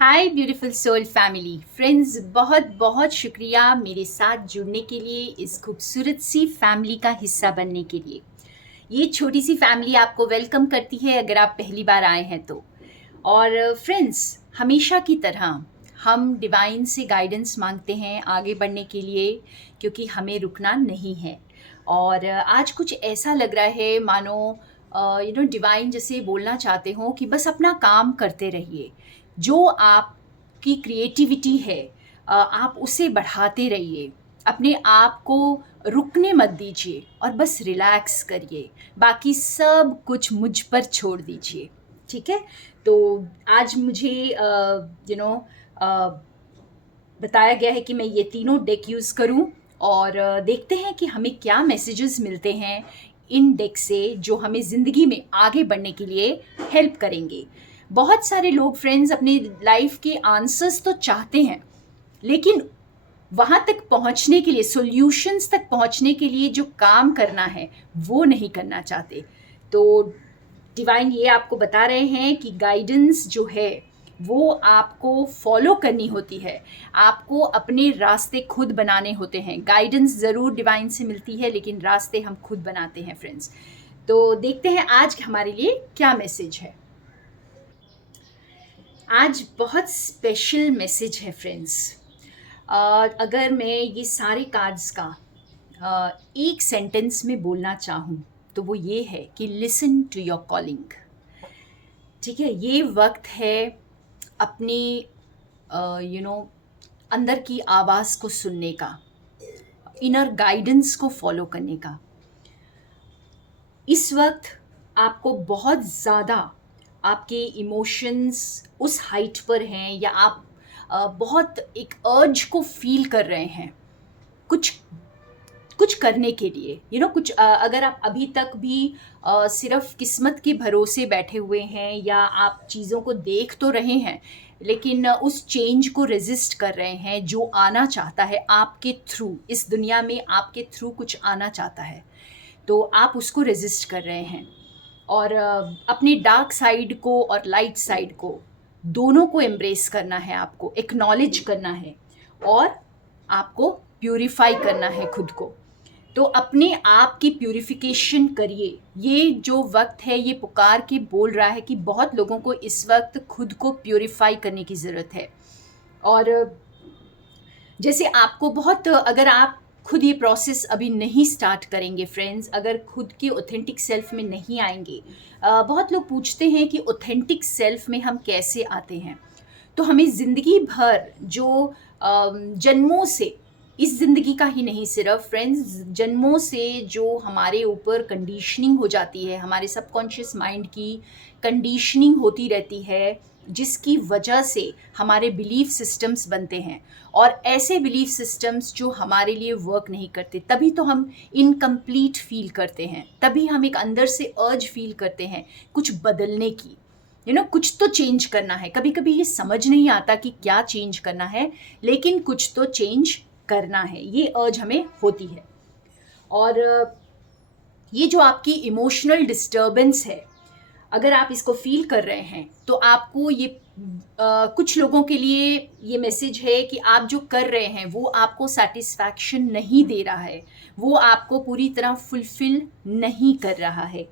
हाय beautiful soul family friends, बहुत बहुत शुक्रिया मेरे साथ जुड़ने के लिए, इस खूबसूरत सी फैमिली का हिस्सा बनने के लिए। ये छोटी सी फैमिली आपको वेलकम करती है अगर आप पहली बार आए हैं तो। और फ्रेंड्स, हमेशा की तरह हम डिवाइन से गाइडेंस मांगते हैं आगे बढ़ने के लिए, क्योंकि हमें रुकना नहीं है। और आज कुछ ऐसा लग रहा है मानो डिवाइन जैसे बोलना चाहते हो कि बस अपना काम करते रहिए। जो आपकी क्रिएटिविटी है, आप उसे बढ़ाते रहिए। अपने आप को रुकने मत दीजिए और बस रिलैक्स करिए। बाकी सब कुछ मुझ पर छोड़ दीजिए। ठीक है? तो आज मुझे बताया गया है कि मैं ये तीनों डेक यूज़ करूं और देखते हैं कि हमें क्या मैसेजेस मिलते हैं इन डेक से, जो हमें ज़िंदगी में आगे बढ़ने के लिए हेल्प करेंगे। बहुत सारे लोग फ्रेंड्स अपनी लाइफ के आंसर्स तो चाहते हैं, लेकिन वहाँ तक पहुँचने के लिए, सॉल्यूशंस तक पहुँचने के लिए जो काम करना है वो नहीं करना चाहते। तो डिवाइन ये आपको बता रहे हैं कि गाइडेंस जो है वो आपको फॉलो करनी होती है। आपको अपने रास्ते खुद बनाने होते हैं। गाइडेंस ज़रूर डिवाइन से मिलती है, लेकिन रास्ते हम खुद बनाते हैं फ्रेंड्स। तो देखते हैं आज हमारे लिए क्या मैसेज है। आज बहुत स्पेशल मैसेज है फ्रेंड्स। अगर मैं ये सारे कार्ड्स का एक सेंटेंस में बोलना चाहूँ तो वो ये है कि लिसन टू योर कॉलिंग। ठीक है, ये वक्त है अपनी अंदर की आवाज़ को सुनने का, इनर गाइडेंस को फॉलो करने का। इस वक्त आपको बहुत ज़्यादा आपके इमोशंस उस हाइट पर हैं, या आप बहुत एक अर्ज को फील कर रहे हैं कुछ कुछ करने के लिए। कुछ अगर आप अभी तक भी सिर्फ किस्मत के भरोसे बैठे हुए हैं, या आप चीज़ों को देख तो रहे हैं लेकिन उस चेंज को रेजिस्ट कर रहे हैं जो आना चाहता है आपके थ्रू, इस दुनिया में आपके थ्रू कुछ आना चाहता है, तो आप उसको रेजिस्ट कर रहे हैं। और अपने डार्क साइड को और लाइट साइड को, दोनों को एम्ब्रेस करना है, आपको एक्नॉलेज करना है और आपको प्यूरिफाई करना है खुद को। तो अपने आप की प्यूरिफिकेशन करिए। ये जो वक्त है ये पुकार के बोल रहा है कि बहुत लोगों को इस वक्त खुद को प्यूरिफाई करने की ज़रूरत है। और जैसे आपको बहुत, अगर आप खुद ये प्रोसेस अभी नहीं स्टार्ट करेंगे फ्रेंड्स, अगर खुद के ऑथेंटिक सेल्फ में नहीं आएंगे, बहुत लोग पूछते हैं कि ऑथेंटिक सेल्फ में हम कैसे आते हैं। तो हमें ज़िंदगी भर जो जन्मों से, इस ज़िंदगी का ही नहीं सिर्फ फ्रेंड्स, जन्मों से जो हमारे ऊपर कंडीशनिंग हो जाती है, हमारे सबकॉन्शियस माइंड की कंडीशनिंग होती रहती है, जिसकी वजह से हमारे बिलीफ सिस्टम्स बनते हैं। और ऐसे बिलीफ सिस्टम्स जो हमारे लिए वर्क नहीं करते, तभी तो हम इनकम्प्लीट फील करते हैं, तभी हम एक अंदर से अर्ज फील करते हैं कुछ बदलने की। कुछ तो चेंज करना है। कभी कभी ये समझ नहीं आता कि क्या चेंज करना है, लेकिन कुछ तो चेंज करना है, ये अर्ज हमें होती है। और ये जो आपकी इमोशनल डिस्टर्बेंस है, अगर आप इसको फील कर रहे हैं तो आपको ये कुछ लोगों के लिए ये मैसेज है कि आप जो कर रहे हैं वो आपको सेटिस्फैक्शन नहीं दे रहा है, वो आपको पूरी तरह फुलफिल नहीं कर रहा है।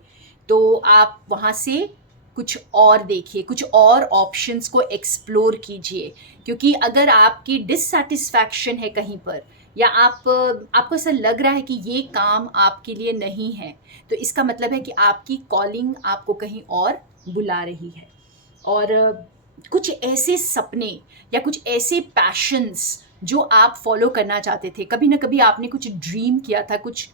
तो आप वहाँ से कुछ और देखिए, कुछ और ऑप्शंस को एक्सप्लोर कीजिए। क्योंकि अगर आपकी डिससेटिस्फैक्शन है कहीं पर, या आपको ऐसा लग रहा है कि ये काम आपके लिए नहीं है, तो इसका मतलब है कि आपकी कॉलिंग आपको कहीं और बुला रही है। और कुछ ऐसे सपने या कुछ ऐसे पैशंस जो आप फॉलो करना चाहते थे, कभी ना कभी आपने कुछ ड्रीम किया था, कुछ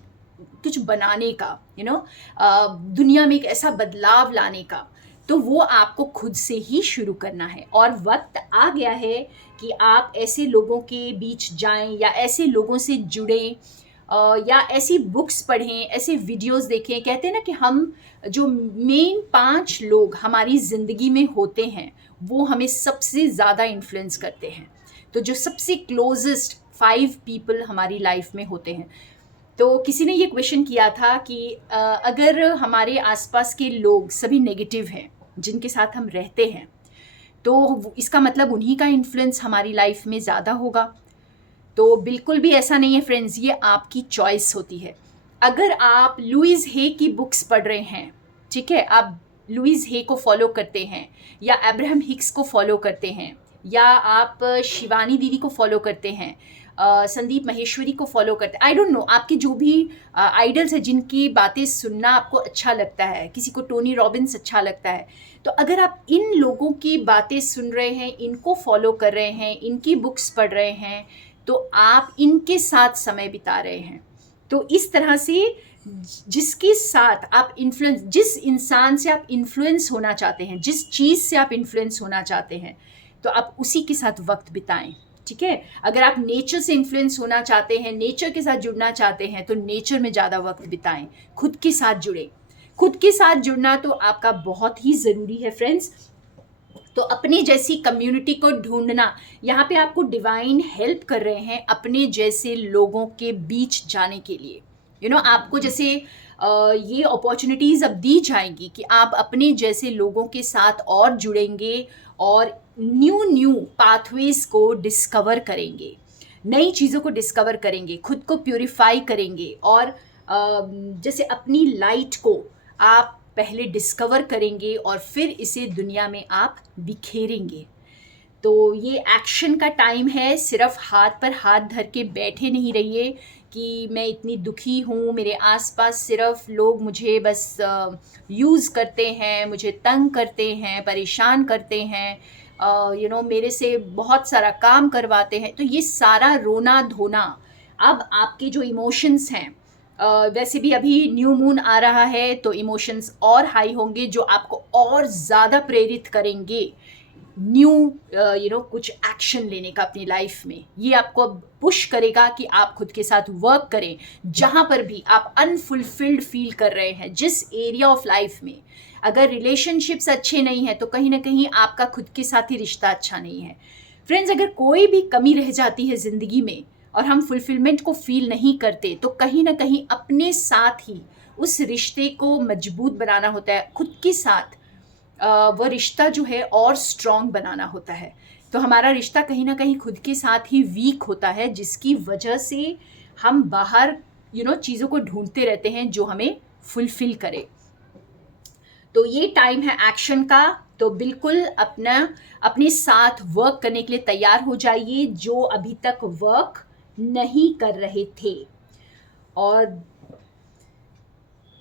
कुछ बनाने का, दुनिया में एक ऐसा बदलाव लाने का, तो वो आपको खुद से ही शुरू करना है। और वक्त आ गया है कि आप ऐसे लोगों के बीच जाएं, या ऐसे लोगों से जुड़ें, या ऐसी बुक्स पढ़ें, ऐसे वीडियोस देखें। कहते हैं ना कि हम जो मेन 5 लोग हमारी ज़िंदगी में होते हैं वो हमें सबसे ज़्यादा इन्फ्लुएंस करते हैं। तो जो सबसे क्लोजेस्ट 5 पीपल हमारी लाइफ में होते हैं। तो किसी ने ये क्वेश्चन किया था कि अगर हमारे आसपास के लोग सभी नेगेटिव हैं जिनके साथ हम रहते हैं, तो इसका मतलब उन्हीं का इन्फ्लुएंस हमारी लाइफ में ज़्यादा होगा। तो बिल्कुल भी ऐसा नहीं है फ्रेंड्स, ये आपकी चॉइस होती है। अगर आप लुइस हे की बुक्स पढ़ रहे हैं, ठीक है, आप लुइस हे को फॉलो करते हैं या अब्राहम हिक्स को फॉलो करते हैं या आप शिवानी दीदी को फॉलो करते हैं, संदीप माहेश्वरी को फॉलो करते हैं, आई डोंट नो, आपके जो भी आइडल्स हैं जिनकी बातें सुनना आपको अच्छा लगता है, किसी को टोनी रॉबिन्स अच्छा लगता है, तो अगर आप इन लोगों की बातें सुन रहे हैं, इनको फॉलो कर रहे हैं, इनकी बुक्स पढ़ रहे हैं, तो आप इनके साथ समय बिता रहे हैं। तो इस तरह से जिसके साथ आप इन्फ्लुएंस, जिस इंसान से आप इन्फ्लुएंस होना चाहते हैं, जिस चीज़ से आप इन्फ्लुएंस होना चाहते हैं, तो आप उसी के साथ वक्त बिताएं। ठीक है, अगर आप नेचर से इन्फ्लुएंस होना चाहते हैं, नेचर के साथ जुड़ना चाहते हैं, तो नेचर में ज़्यादा वक्त बिताएं, खुद के साथ जुड़ें। खुद के साथ जुड़ना तो आपका बहुत ही ज़रूरी है फ्रेंड्स। तो अपने जैसी कम्युनिटी को ढूंढना, यहाँ पे आपको डिवाइन हेल्प कर रहे हैं अपने जैसे लोगों के बीच जाने के लिए। आपको जैसे ये अपॉर्चुनिटीज़ अब दी जाएंगी कि आप अपने जैसे लोगों के साथ और जुड़ेंगे और न्यू पाथवेज को डिस्कवर करेंगे, नई चीज़ों को डिस्कवर करेंगे, खुद को प्यूरिफाई करेंगे और जैसे अपनी लाइट को आप पहले डिस्कवर करेंगे और फिर इसे दुनिया में आप बिखेरेंगे। तो ये एक्शन का टाइम है, सिर्फ हाथ पर हाथ धर के बैठे नहीं रहिए कि मैं इतनी दुखी हूँ, मेरे आसपास सिर्फ लोग मुझे बस यूज़ करते हैं, मुझे तंग करते हैं, परेशान करते हैं, मेरे से बहुत सारा काम करवाते हैं। तो ये सारा रोना धोना, अब आपके जो इमोशंस हैं, वैसे भी अभी न्यू मून आ रहा है तो इमोशंस और हाई होंगे, जो आपको और ज़्यादा प्रेरित करेंगे कुछ एक्शन लेने का अपनी लाइफ में। ये आपको पुश करेगा कि आप खुद के साथ वर्क करें। जहाँ पर भी आप अनफुलफिल्ड फील कर रहे हैं, जिस एरिया ऑफ लाइफ में, अगर रिलेशनशिप्स अच्छे नहीं हैं तो कहीं ना कहीं आपका खुद के साथ ही रिश्ता अच्छा नहीं है। फ्रेंड्स, अगर कोई भी कमी रह जाती है ज़िंदगी में और हम फुलफिलमेंट को फील नहीं करते, तो कहीं ना कहीं अपने साथ ही उस रिश्ते को मजबूत बनाना होता है, खुद के साथ वह रिश्ता जो है और स्ट्रॉन्ग बनाना होता है। तो हमारा रिश्ता कहीं ना कहीं खुद के साथ ही वीक होता है, जिसकी वजह से हम बाहर चीज़ों को ढूंढते रहते हैं जो हमें फुलफिल करे। तो ये टाइम है एक्शन का, तो बिल्कुल अपने साथ वर्क करने के लिए तैयार हो जाइए जो अभी तक वर्क नहीं कर रहे थे, और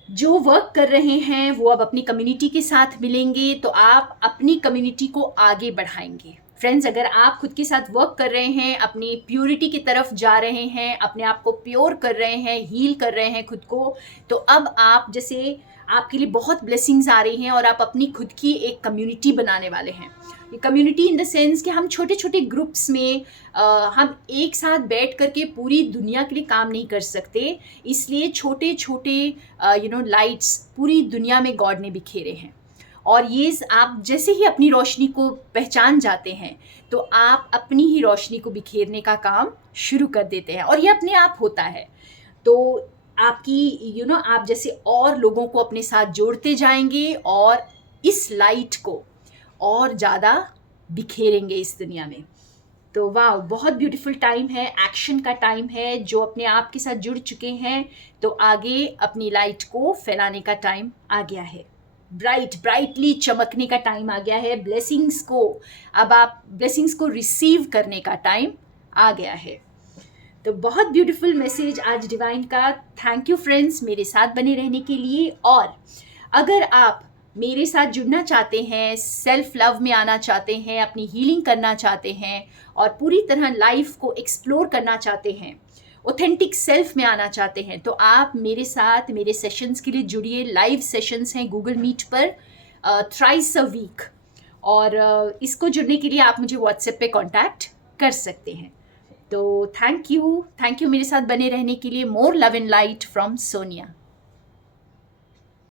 जो वर्क कर रहे हैं वो अब अपनी कम्युनिटी के साथ मिलेंगे, तो आप अपनी कम्युनिटी को आगे बढ़ाएंगे। फ्रेंड्स, अगर आप खुद के साथ वर्क कर रहे हैं, अपनी प्योरिटी की तरफ जा रहे हैं, अपने आप को प्योर कर रहे हैं, हील कर रहे हैं खुद को, तो अब आप जैसे आपके लिए बहुत ब्लेसिंग्स आ रही हैं और आप अपनी खुद की एक कम्युनिटी बनाने वाले हैं। ये कम्युनिटी इन द सेंस कि हम छोटे छोटे ग्रुप्स में हम एक साथ बैठ करके पूरी दुनिया के लिए काम नहीं कर सकते, इसलिए छोटे छोटे लाइट्स पूरी दुनिया में गॉड ने बिखेरे हैं। और ये आप जैसे ही अपनी रोशनी को पहचान जाते हैं, तो आप अपनी ही रोशनी को बिखेरने का काम शुरू कर देते हैं, और ये अपने आप होता है। तो आपकी आप जैसे और लोगों को अपने साथ जोड़ते जाएंगे और इस लाइट को और ज़्यादा बिखेरेंगे इस दुनिया में। तो वाह, बहुत ब्यूटीफुल टाइम है, एक्शन का टाइम है। जो अपने आप के साथ जुड़ चुके हैं, तो आगे अपनी लाइट को फैलाने का टाइम आ गया है, ब्राइटली चमकने का टाइम आ गया है। ब्लेसिंग्स को, अब आप ब्लेसिंग्स को रिसीव करने का टाइम आ गया है। तो बहुत ब्यूटीफुल मैसेज आज डिवाइन का। थैंक यू फ्रेंड्स, मेरे साथ बने रहने के लिए। और अगर आप मेरे साथ जुड़ना चाहते हैं, सेल्फ लव में आना चाहते हैं, अपनी हीलिंग करना चाहते हैं और पूरी तरह लाइफ को एक्सप्लोर करना चाहते हैं, ऑथेंटिक सेल्फ में आना चाहते हैं, तो आप मेरे साथ मेरे सेशंस के लिए जुड़िए। लाइव सेशंस हैं गूगल मीट पर थ्राइस अ वीक, और इसको जुड़ने के लिए आप मुझे व्हाट्सएप पे कांटेक्ट कर सकते हैं। तो थैंक यू मेरे साथ बने रहने के लिए। More love and light from Sonia.